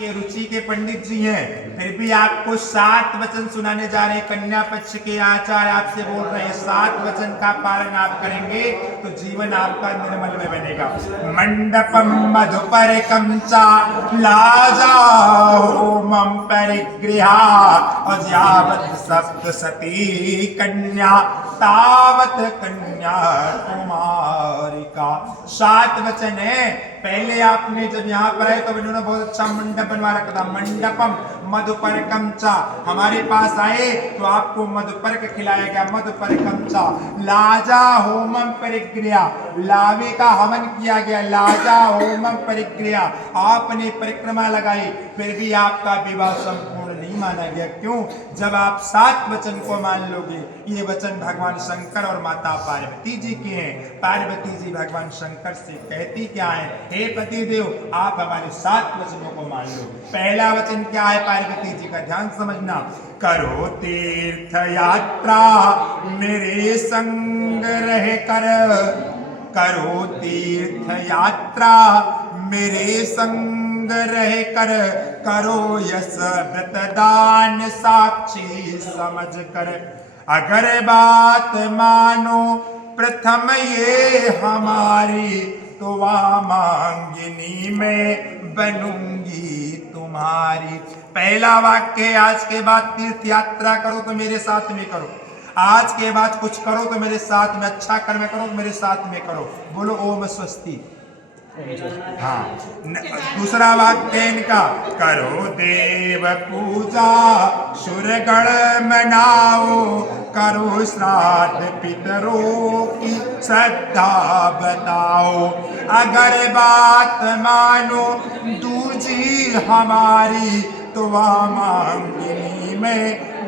के रुचि के पंडित जी हैं, फिर भी आपको 7 वचन सुनाने जा रहे हैं। कन्या पक्ष के आचार्य आपसे बोल रहे हैं 7 वचन का पालन आप करेंगे तो जीवन आपका निर्मल में बनेगा। मंडपम मधुपरकम चा लाजा होमम परिगृहा अजावत सप्तसती कन्या तावत कन्या कुमारिका। 7 वचन है। पहले आपने जब यहाँ पर आए तो इन्होंने बहुत अच्छा मंडप बनवा रखा था। मंडपम मधुपरकम चा, हमारे पास आए तो आपको मधुपर्क खिलाया गया। मधुपरकम चा लाजा होमम परिक्रिया, लावे का हवन किया गया। लाजा होमम परिक्रिया, आपने परिक्रमा लगाई फिर भी आपका विवाह संपूर्ण नहीं माना गया। क्यों? जब आप 7 वचन को मान लोगे। ये वचन भगवान शंकर और माता पार्वती जी के हैं। पार्वती जी भगवान शंकर से कहती क्या है, हे पति देव आप हमारे 7 वचनों को मान लो। पहला वचन क्या है पार्वती जी का, ध्यान समझना। करो तीर्थ यात्रा मेरे संग रह कर, करो तीर्थ यात्रा मेरे संग रह कर, करो यश व्रत दान साक्षी समझ कर। अगर बात मानो प्रथम ये हमारी, तो वामांगिनी में बनूंगी तुम्हारी। पहला वाक्य, आज के बाद तीर्थ यात्रा करो तो मेरे साथ में करो। आज के बाद कुछ करो तो मेरे साथ में, अच्छा कर्म करो तो मेरे साथ में करो। बोलो ओम स्वस्ति। हाँ, दूसरा वाक्य इनका, करो देव पूजा सुरगण मनाओ, करो श्राद्ध पितरों की श्रद्धा बताओ। अगर बात मानो दूजी हमारी, तो वामांगिनी में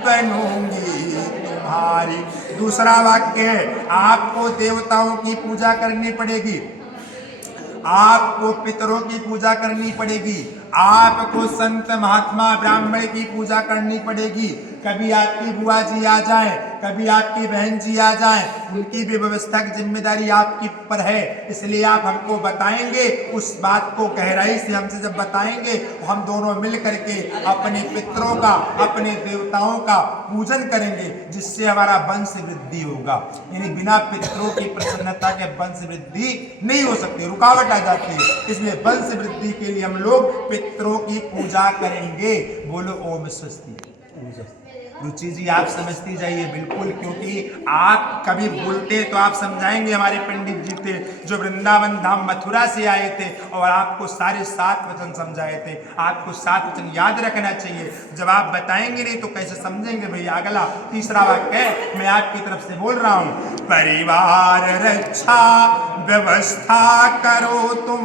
बनूंगी तुम्हारी। दूसरा वाक्य, आपको देवताओं की पूजा करनी पड़ेगी, आपको पितरों की पूजा करनी पड़ेगी, आपको संत महात्मा ब्राह्मण की पूजा करनी पड़ेगी। कभी आपकी बुआ जी आ जाए, कभी आपकी बहन जी आ जाए, उनकी भी व्यवस्था की जिम्मेदारी आपकी पर है। इसलिए आप हमको बताएंगे, उस बात को गहराई से हमसे जब बताएंगे तो हम दोनों मिल करके अपने पितरों का, अपने देवताओं का पूजन करेंगे, जिससे हमारा वंश वृद्धि होगा। यानी बिना पितरों की प्रसन्नता के वंश वृद्धि नहीं हो सकती, रुकावट आ जाती है। इसलिए वंश वृद्धि के लिए हम लोग पितरों की पूजा करेंगे। बोलो ओम स्वस्ति। रुचि जी आप समझती जाइए बिल्कुल, क्योंकि आप कभी बोलते तो आप समझाएंगे। हमारे पंडित जी थे जो वृंदावन धाम मथुरा से आए थे और आपको सारे 7 वचन समझाए थे। आपको 7 वचन याद रखना चाहिए। जब आप बताएंगे नहीं तो कैसे समझेंगे भैया। अगला तीसरा वाक्य मैं आपकी तरफ से बोल रहा हूं, परिवार रक्षा व्यवस्था करो तुम।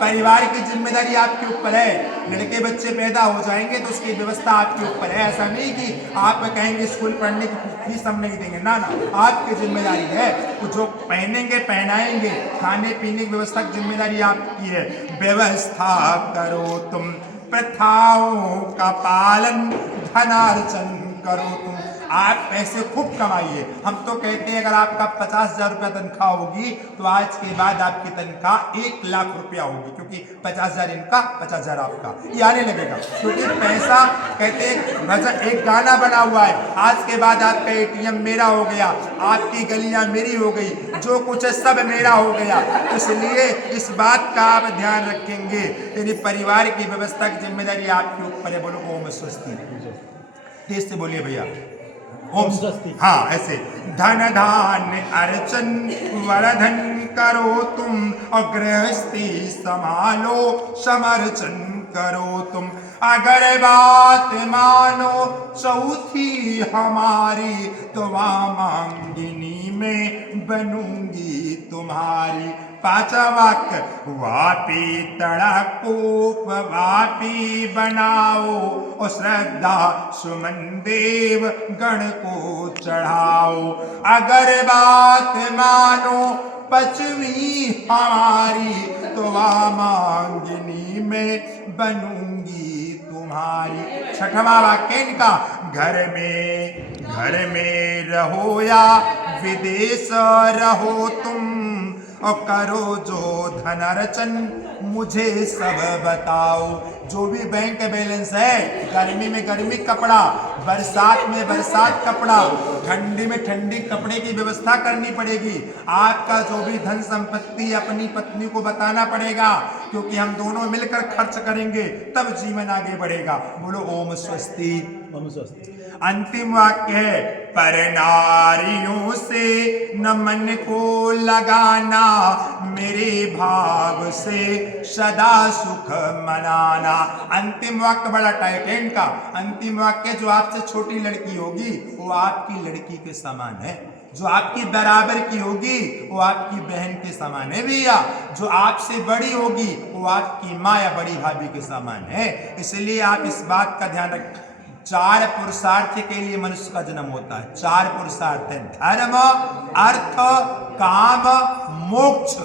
परिवार की जिम्मेदारी आपके ऊपर है। लड़के बच्चे पैदा हो जाएंगे तो उसकी व्यवस्था आपके ऊपर है। ऐसा नहीं कि आप कहेंगे स्कूल पढ़ने की फीस हम नहीं देंगे, ना ना, आपकी जिम्मेदारी है। तो जो पहनेंगे पहनाएंगे, खाने पीने की व्यवस्था की जिम्मेदारी आपकी है। व्यवस्था करो तुम, प्रथाओं का पालन, धनार्जन करो तुम। आप पैसे खूब कमाइए। हम तो कहते हैं अगर आपका 50,000 रुपया तनख्वाह होगी तो आज के बाद आपकी तनख्वाह 1 लाख रुपया होगी, क्योंकि 50,000 इनका 50,000 आपका, ये आने लगेगा। क्योंकि पैसा, कहते हैं एक गाना बना हुआ है, आज के बाद आपका ATM मेरा हो गया, आपकी गलियां मेरी हो गई, जो कुछ है सब मेरा हो गया। इसलिए इस बात का आप ध्यान रखेंगे। यदि परिवार की व्यवस्था की जिम्मेदारी आपके ऊपर है। बोलो ओम स्वस्ति। तेज से बोलिए भैया, ओम स्वस्ति। हाँ, ऐसे धन धान्य अर्चन वरधन करो तुम, और गृहस्थी संभालो समर्चन करो तुम। अगर बात मानो चौथी हमारी, तो वामांगिनी में बनूंगी तुम्हारी। पांचवा वाक्य, वापी तड़कोप वापी बनाओ, और श्रद्धा सुमन देव गण को चढ़ाओ। अगर बात मानो पचवी हमारी, तो वामांगिनी में बनूंगी तुम्हारी। छठवां वाक्य इनका, घर में रहो या विदेश रहो तुम, और करो जो धनार्जन मुझे सब बताओ। जो भी बैंक बैलेंस है, गर्मी में गर्मी कपड़ा, बरसात में बरसात कपड़ा, ठंडी में ठंडी कपड़े की व्यवस्था करनी पड़ेगी। आपका जो भी धन संपत्ति अपनी पत्नी को बताना पड़ेगा, क्योंकि हम दोनों मिलकर खर्च करेंगे तब जीवन आगे बढ़ेगा। बोलो ओम स्वस्ति। ओम स्वस्ति। अंतिम वाक्य है, पर नारियों से न मन को लगाना, मेरे भाव से सदा सुख मनाना। अंतिम वाक्य बड़ा टाइट है इनका। अंतिम वाक्य, जो आपसे छोटी लड़की होगी वो आपकी लड़की के समान है, जो आपकी बराबर की होगी वो आपकी बहन के समान है भैया, जो आपसे बड़ी होगी वो आपकी माँ या बड़ी भाभी के समान है। इसलिए आप इस बात का ध्यान रखें, 4 पुरुषार्थ के लिए मनुष्य का जन्म होता है। 4 पुरुषार्थ है, धर्म, अर्थ, काम, मोक्ष।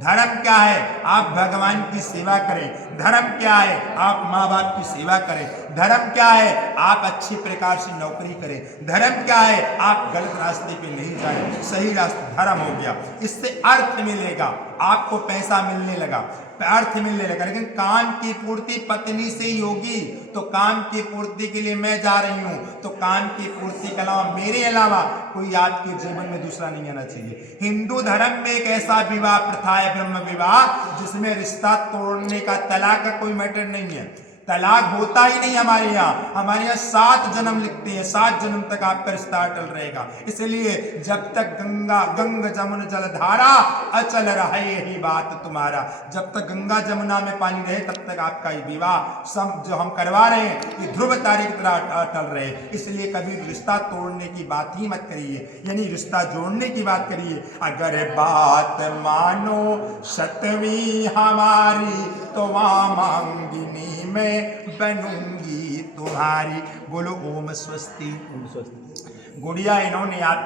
धर्म क्या है? आप भगवान की सेवा करें। धर्म क्या है? आप माँ बाप की सेवा करें। धर्म क्या है? आप अच्छी प्रकार से नौकरी करें। धर्म क्या है? आप गलत रास्ते पे नहीं जाएं, सही रास्ते। धर्म हो गया। इससे अर्थ मिलेगा, आपको पैसा मिलने लगा, अर्थ मिलने लगा। लेकिन काम की पूर्ति पत्नी से ही होगी, तो काम की पूर्ति के लिए मैं जा रही हूं, तो काम की पूर्ति के अलावा, मेरे अलावा कोई आपके जीवन में दूसरा नहीं आना चाहिए। हिंदू धर्म में एक ऐसा विवाह प्रथा है, ब्रह्म विवाह, जिसमें रिश्ता तोड़ने का, तलाक का कोई मैटर नहीं है। तलाक होता ही नहीं हमारे यहाँ। हमारे यहाँ 7 जन्म लिखते हैं, 7 जन्म तक आपका रिश्ता अटल रहेगा। इसलिए जब तक गंग जमुन जलधारा अचल रहे यही बात तुम्हारा। जब तक गंगा जमुना में पानी रहे तब तक आपका ये विवाह सब जो हम करवा रहे हैं ये ध्रुव तारे की तरह अटल रहे। इसलिए कभी रिश्ता तोड़ने की बात ही मत करिए, यानी रिश्ता जोड़ने की बात करिए। अगर बात मानो सतवीं हमारी, तो वामांगिनी में बनूंगी तुम्हारी। बोलो ओम स्वस्ति। ओम स्वस्ति। गुड़िया इन्होंने आप